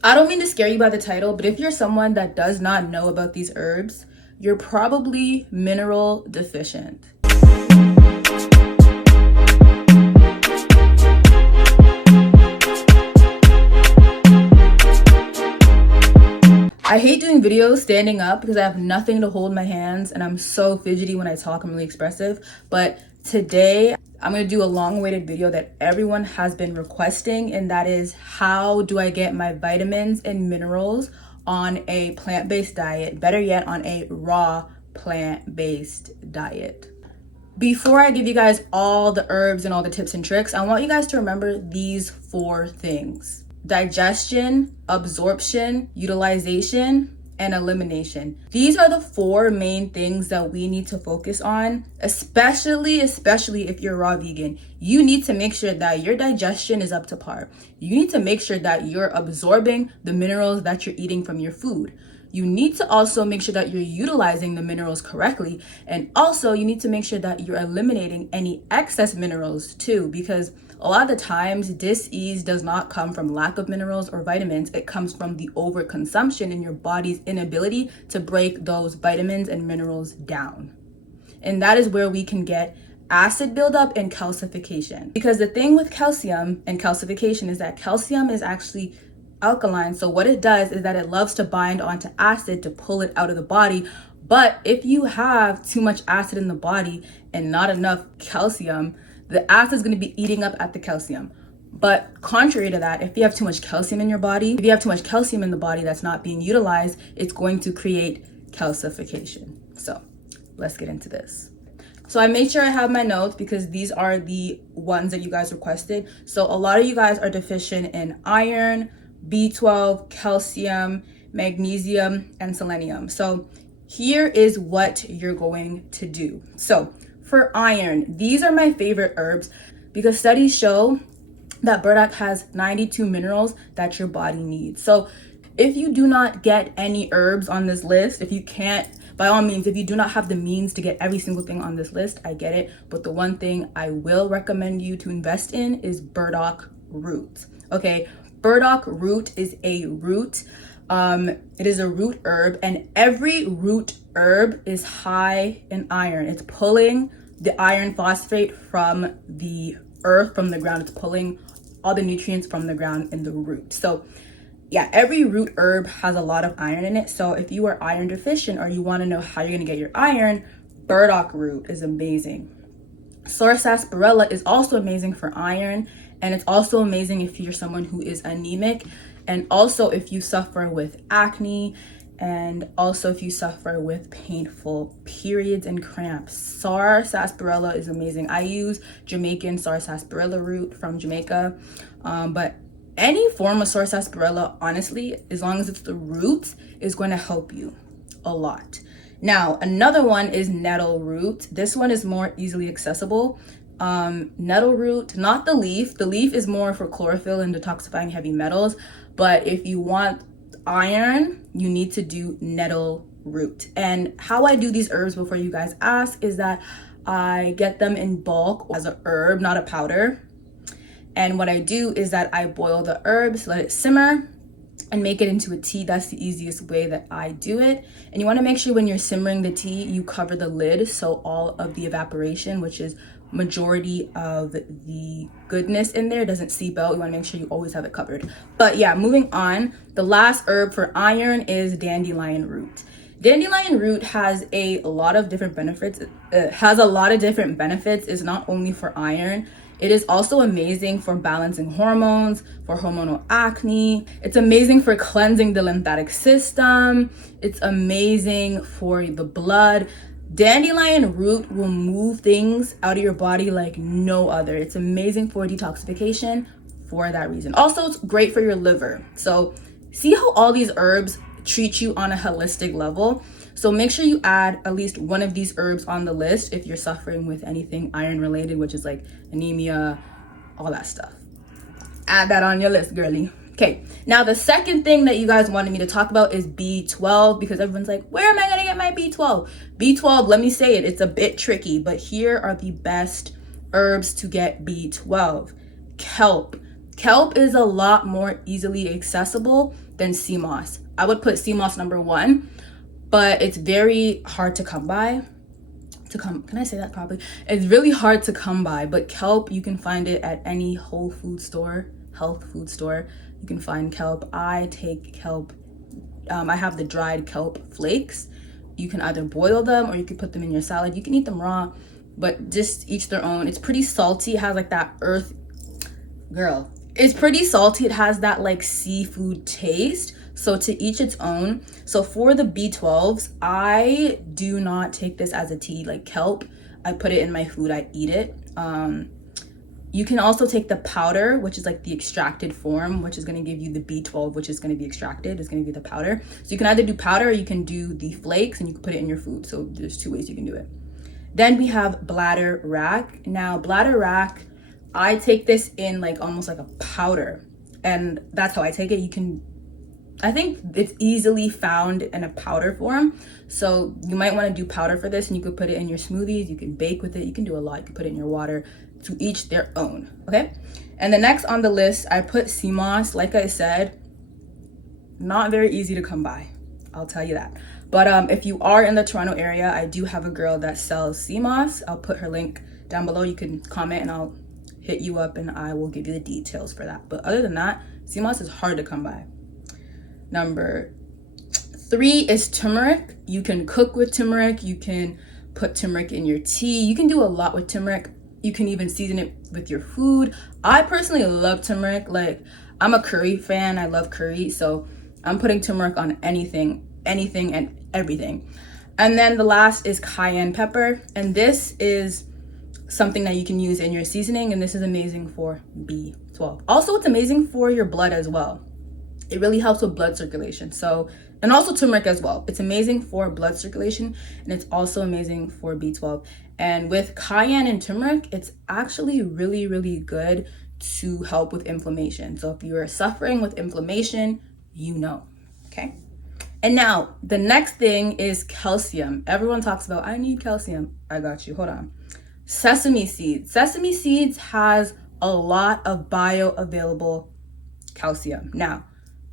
I don't mean to scare you by the title, but if you're someone that does not know about these herbs, you're probably mineral deficient. I hate doing videos standing up because I have nothing to hold my hands and I'm so fidgety when I talk. I'm really expressive. But today I'm going to do a long-awaited video that everyone has been requesting, and that is, how do I get my vitamins and minerals on a plant-based diet? Better yet, on a raw plant-based diet. Before I give you guys all the herbs and all the tips and tricks, I want you guys to remember these 4 things: digestion, absorption, utilization, and elimination. These are the 4 main things that we need to focus on, especially if you're raw vegan. You need to make sure that your digestion is up to par. You need to make sure that you're absorbing the minerals that you're eating from your food. You need to also make sure that you're utilizing the minerals correctly. And also you need to make sure that you're eliminating any excess minerals too, because a lot of the times dis-ease does not come from lack of minerals or vitamins. It comes from the overconsumption and your body's inability to break those vitamins and minerals down. And that is where we can get acid buildup and calcification. Because the thing with calcium and calcification is that calcium is actually alkaline. So what it does is that it loves to bind onto acid to pull it out of the body. But if you have too much acid in the body and not enough calcium, the acid is going to be eating up at the calcium. But contrary to that, if you have too much calcium in your body, if you have too much calcium in the body that's not being utilized, it's going to create calcification. So let's get into this. So I made sure I have my notes because these are the ones that you guys requested. So a lot of you guys are deficient in iron, B12, calcium, magnesium, and selenium. So here is what you're going to do. So for iron, these are my favorite herbs because studies show that burdock has 92 minerals that your body needs. So if you do not get any herbs on this list, if you can't, by all means, if you do not have the means to get every single thing on this list, I get it. But the one thing I will recommend you to invest in is burdock root. Okay, burdock root is a root. It is a root herb, and every root herb is high in iron. It's pulling the iron phosphate from the earth, from the ground. It's pulling all the nutrients from the ground in the root. So yeah, every root herb has a lot of iron in it. So if you are iron deficient or you want to know how you're going to get your iron, burdock root is amazing. Sarsaparilla is also amazing for iron, and it's also amazing if you're someone who is anemic, and also if you suffer with acne, and also if you suffer with painful periods and cramps. Sarsaparilla is amazing. I use Jamaican sarsaparilla root from Jamaica, but any form of sarsaparilla, honestly, as long as it's the root, is going to help you a lot. Now, another one is nettle root. This one is more easily accessible. Nettle root, not the leaf. The leaf is more for chlorophyll and detoxifying heavy metals. But if you want iron, you need to do nettle root. And how I do these herbs, before you guys ask, is that I get them in bulk as a herb, not a powder. And what I do is that I boil the herbs, let it simmer, and make it into a tea. That's the easiest way that I do it. And you want to make sure when you're simmering the tea, you cover the lid so all of the evaporation, which is majority of the goodness in there, doesn't seep out. You want to make sure you always have it covered. But yeah, moving on, the last herb for iron is dandelion root. Dandelion root has a lot of different benefits. It's not only for iron. It is also amazing for balancing hormones, for hormonal acne. It's amazing for cleansing the lymphatic system. It's amazing for the blood. Dandelion root will move things out of your body like no other. It's amazing for detoxification for that reason. Also, it's great for your liver. So see how all these herbs treat you on a holistic level. So make sure you add at least one of these herbs on the list if you're suffering with anything iron related, which is like anemia, all that stuff. Add that on your list, girly. Okay, now the second thing that you guys wanted me to talk about is B12, because everyone's like, where am I gonna get my B12? B12, let me say it, it's a bit tricky, but here are the best herbs to get B12. Kelp. Kelp is a lot more easily accessible then sea moss. I would put sea moss number 1, but it's very hard to come by. Can I say that properly? It's really hard to come by, but kelp, you can find it at any health food store. You can find kelp. I take kelp. I have the dried kelp flakes. You can either boil them or you can put them in your salad. You can eat them raw, but just each their own. It's pretty salty. It has like that earth, girl. It's pretty salty. It has that like seafood taste. So to each its own. So for the B12s, I do not take this as a tea. Like kelp, I put it in my food, I eat it. You can also take the powder, which is like the extracted form, which is going to give you the B12, which is going to be extracted. It's going to be the powder. So you can either do powder or you can do the flakes and you can put it in your food. So there's 2 ways you can do it. Then we have bladder wrack. Now bladder wrack, I take this in like almost like a powder, and that's how I take it. I think it's easily found in a powder form. So you might want to do powder for this, and you could put it in your smoothies. You can bake with it. You can do a lot. You can put it in your water. To each their own. Okay. And the next on the list, I put sea moss. Like I said, not very easy to come by. I'll tell you that. But if you are in the Toronto area, I do have a girl that sells sea moss. I'll put her link down below. You can comment and I'll hit you up and I will give you the details for that. But other than that, sea moss is hard to come by. Number 3 is turmeric. You can cook with turmeric. You can put turmeric in your tea. You can do a lot with turmeric. You can even season it with your food. I personally love turmeric. Like, I'm a curry fan. I love curry. So I'm putting turmeric on anything and everything. And then the last is cayenne pepper. And this is something that you can use in your seasoning. And this is amazing for B12. Also, it's amazing for your blood as well. It really helps with blood circulation. So, and also turmeric as well. It's amazing for blood circulation and it's also amazing for B12. And with cayenne and turmeric, it's actually really, really good to help with inflammation. So if you are suffering with inflammation, you know, okay? And now the next thing is calcium. Everyone talks about, I need calcium. I got you, hold on. Sesame seeds. Sesame seeds has a lot of bioavailable calcium. Now,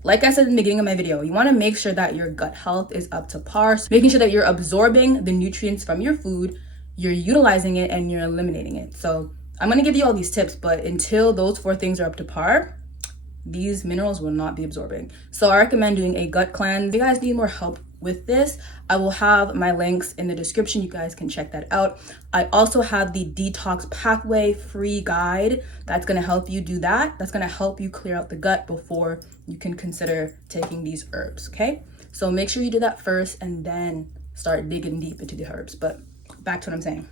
like I said in the beginning of my video, you want to make sure that your gut health is up to par. So making sure that you're absorbing the nutrients from your food, you're utilizing it, and you're eliminating it. So I'm going to give you all these tips, but until those 4 things are up to par, these minerals will not be absorbing. So I recommend doing a gut cleanse. If you guys need more help with this, I will have my links in the description. You guys can check that out. I also have the detox pathway free guide that's going to help you do that. That's going to help you clear out the gut before you can consider taking these herbs. Okay, so make sure you do that first and then start digging deep into the herbs. But back to what I'm saying.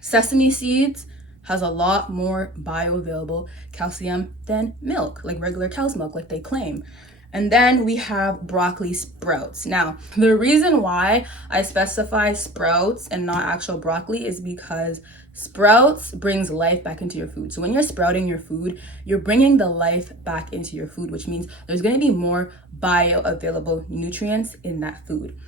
Sesame seeds has a lot more bioavailable calcium than milk, like regular cow's milk, like they claim. And then we have broccoli sprouts. Now, the reason why I specify sprouts and not actual broccoli is because sprouts brings life back into your food. So when you're sprouting your food, you're bringing the life back into your food, which means there's going to be more bioavailable nutrients in that food.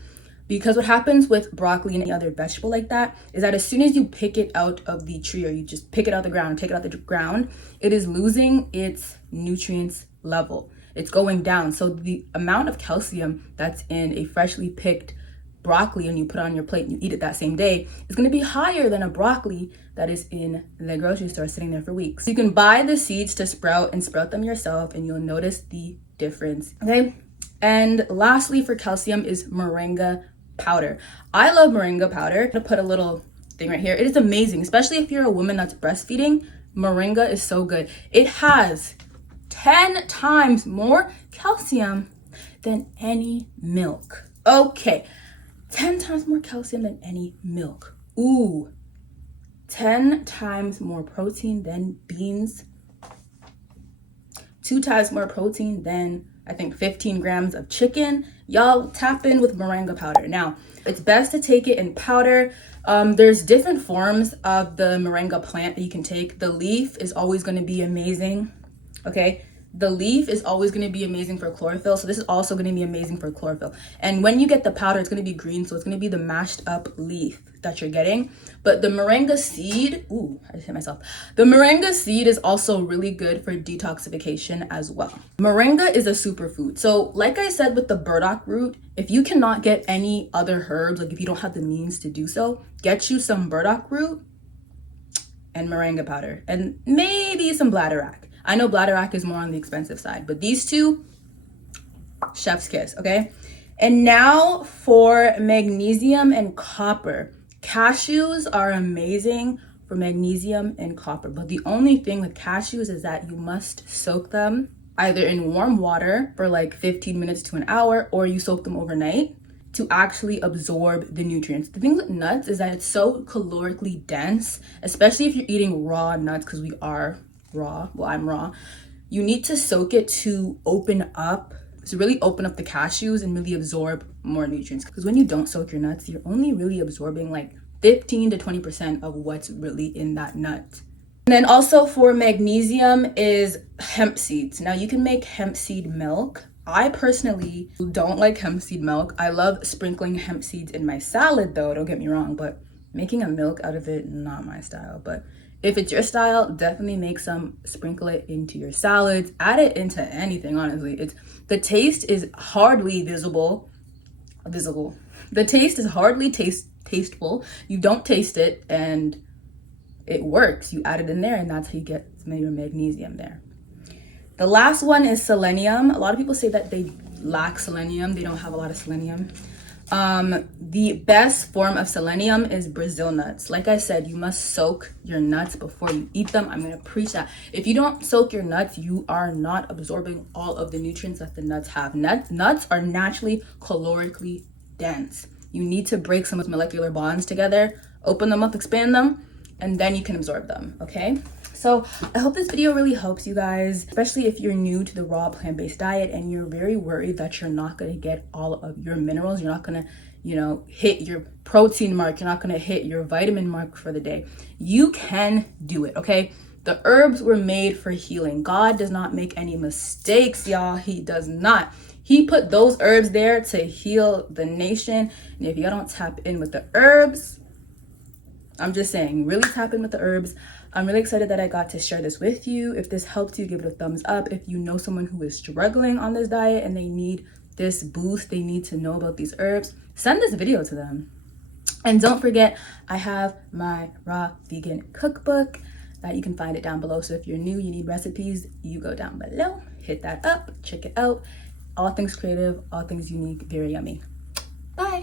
Because what happens with broccoli and any other vegetable like that is that as soon as you pick it out of the tree or you just pick it out of the ground, take it out of the ground, it is losing its nutrients level. It's going down. So the amount of calcium that's in a freshly picked broccoli and you put it on your plate and you eat it that same day is going to be higher than a broccoli that is in the grocery store sitting there for weeks. You can buy the seeds to sprout and sprout them yourself and you'll notice the difference. Okay. And lastly for calcium is moringa powder. I love moringa powder. I'm gonna put a little thing right here. It is amazing, especially if you're a woman that's breastfeeding. Moringa is so good. It has 10 times more calcium than any milk. Okay, 10 times more calcium than any milk. Ooh, 10 times more protein than beans. 2 times more protein than I think 15 grams of chicken. Y'all tap in with moringa powder. Now, it's best to take it in powder. There's different forms of the moringa plant that you can take. The leaf is always going to be amazing. Okay, The leaf is always going to be amazing for chlorophyll, so this is also going to be amazing for chlorophyll. And when you get the powder, it's going to be green, so it's going to be the mashed up leaf that you're getting. But the moringa seed, ooh, I just hit myself. The moringa seed is also really good for detoxification as well. Moringa is a superfood. So like I said with the burdock root, if you cannot get any other herbs, like if you don't have the means to do so, get you some burdock root and moringa powder and maybe some bladderwrack. I know bladderwrack is more on the expensive side, but these two, chef's kiss, okay? And now for magnesium and copper. Cashews are amazing for magnesium and copper, but the only thing with cashews is that you must soak them either in warm water for like 15 minutes to an hour, or you soak them overnight to actually absorb the nutrients. The thing with nuts is that it's so calorically dense, especially if you're eating raw nuts, because we are raw, well, I'm raw. You need to soak it to open up, to really open up the cashews and really absorb more nutrients. Because when you don't soak your nuts, you're only really absorbing like 15 to 20% of what's really in that nut. And then also for magnesium is hemp seeds. Now you can make hemp seed milk. I personally don't like hemp seed milk. I love sprinkling hemp seeds in my salad though, don't get me wrong, but making a milk out of it, not my style. But if it's your style, definitely make some, sprinkle it into your salads, add it into anything, honestly. The taste is hardly visible. The taste is hardly tasteful. You don't taste it and it works. You add it in there and that's how you get some of your magnesium there. The last one is selenium. A lot of people say that they lack selenium. They don't have a lot of selenium. The best form of selenium is Brazil nuts. Like I said, you must soak your nuts before you eat them. I'm going to preach that. If you don't soak your nuts, you are not absorbing all of the nutrients that the nuts have. Nuts are naturally calorically dense. You need to break some of the molecular bonds together, open them up, expand them, and then you can absorb them, okay? So I hope this video really helps you guys, especially if you're new to the raw plant-based diet and you're very worried that you're not going to get all of your minerals. You're not going to, hit your protein mark. You're not going to hit your vitamin mark for the day. You can do it, okay? The herbs were made for healing. God does not make any mistakes, y'all. He does not. He put those herbs there to heal the nation. And if y'all don't tap in with the herbs, I'm just saying, really tap in with the herbs. I'm really excited that I got to share this with you. If this helped you, give it a thumbs up. If you know someone who is struggling on this diet and they need this boost, they need to know about these herbs, send this video to them. And don't forget, I have my raw vegan cookbook that you can find it down below. So if you're new, you need recipes, you go down below, hit that up, check it out. All things creative, all things unique, very yummy. Bye.